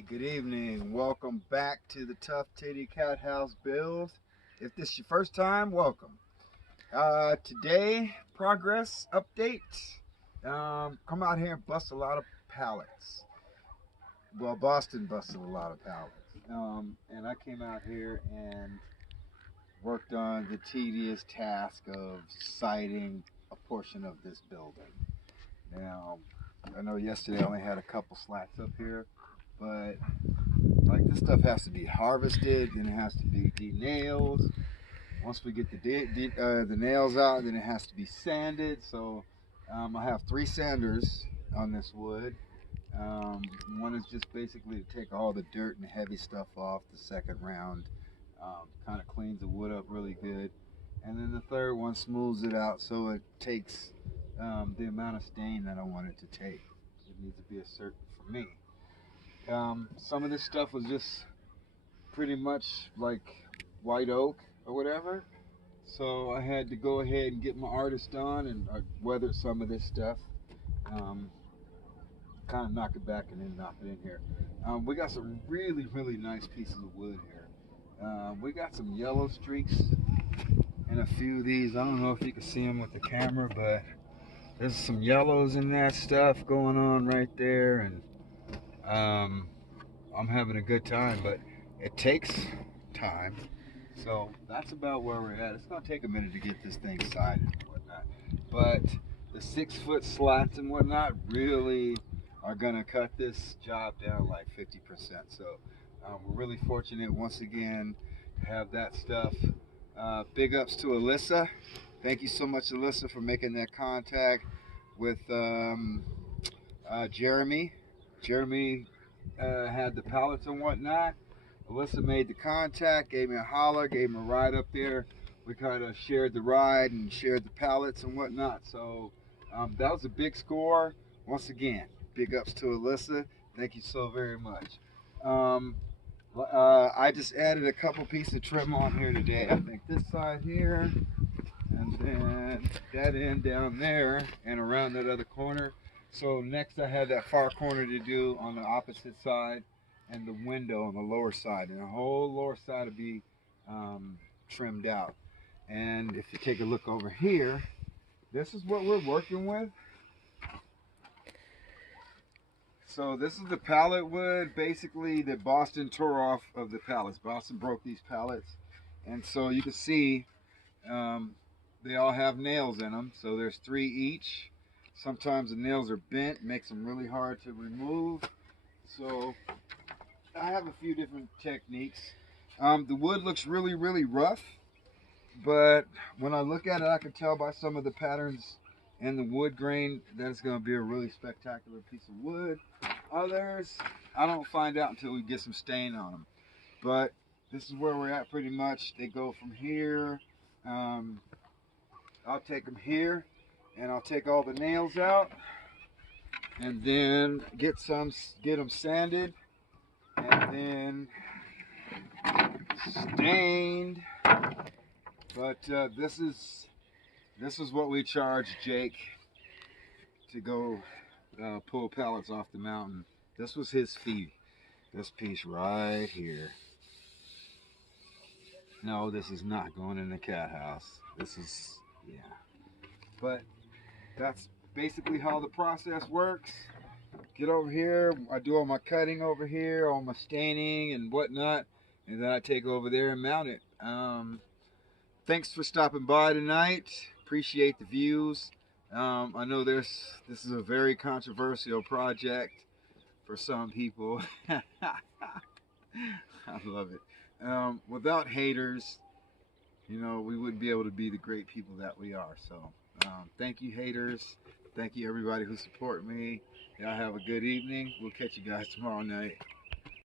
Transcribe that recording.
Hey, good evening. Welcome back to the Tuff Titty Cathouse build. If this is your first time, welcome. Today, progress update. Come out here and bust a lot of pallets. Well, Boston busted a lot of pallets. And I came out here and worked on the tedious task of siding a portion of this building. Now, I know yesterday I only had a couple slats up here, but like this stuff has to be harvested, then it has to be de-nailed. Once we get the nails out, then it has to be sanded. So I have 3 sanders on this wood. One is just basically to take all the dirt and heavy stuff off. The second round kind of cleans the wood up really good. And then the third one smooths it out so it takes the amount of stain that I want it to take. It needs to be a certain for me. Some of this stuff was just pretty much like white oak or whatever. So I had to go ahead and get my artist on and weather some of this stuff. Kind of knock it back and then knock it in here. We got some really, really nice pieces of wood here. We got some yellow streaks in a few of these. I don't know if you can see them with the camera, but there's some yellows in that stuff going on right there, and I'm having a good time, but it takes time. So that's about where we're at. It's gonna take a minute to get this thing sided and whatnot, but the 6-foot slats and whatnot really are gonna cut this job down like 50%. So we're really fortunate once again to have that stuff. Big ups to Alyssa. Thank you so much, Alyssa, for making that contact with Jeremy. Jeremy had the pallets and whatnot. Alyssa made the contact, gave me a holler, gave me a ride up there. We kind of shared the ride and shared the pallets and whatnot. So that was a big score. Once again, big ups to Alyssa. Thank you so very much. I just added a couple pieces of trim on here today. I think this side here, and then that end down there, and around that other corner. So next I have that far corner to do on the opposite side, and the window on the lower side, and the whole lower side will be trimmed out. And if you take a look over here, this is what we're working with. So this is the pallet wood basically that Boston tore off of the pallets. Boston broke these pallets, and so you can see they all have nails in them. So there's 3 each. Sometimes the nails are bent, makes them really hard to remove. So I have a few different techniques. The wood looks really, really rough, but when I look at it, I can tell by some of the patterns and the wood grain that it's going to be a really spectacular piece of wood. Others, I don't find out until we get some stain on them. But this is where we're at pretty much. They go from here. I'll take them here, and I'll take all the nails out, and then get them sanded, and then stained. But this is what we charge Jake to go pull pallets off the mountain. This was his fee. This piece right here. No, this is not going in the cat house. This is, yeah. But that's basically how the process works. Get over here, I do all my cutting over here, all my staining and whatnot, and then I take over there and mount it. Thanks for stopping by tonight. Appreciate the views. I know this is a very controversial project for some people. I love it. Without haters, you know, we wouldn't be able to be the great people that we are. So thank you, haters. Thank you, everybody who support me. Y'all have a good evening. We'll catch you guys tomorrow night.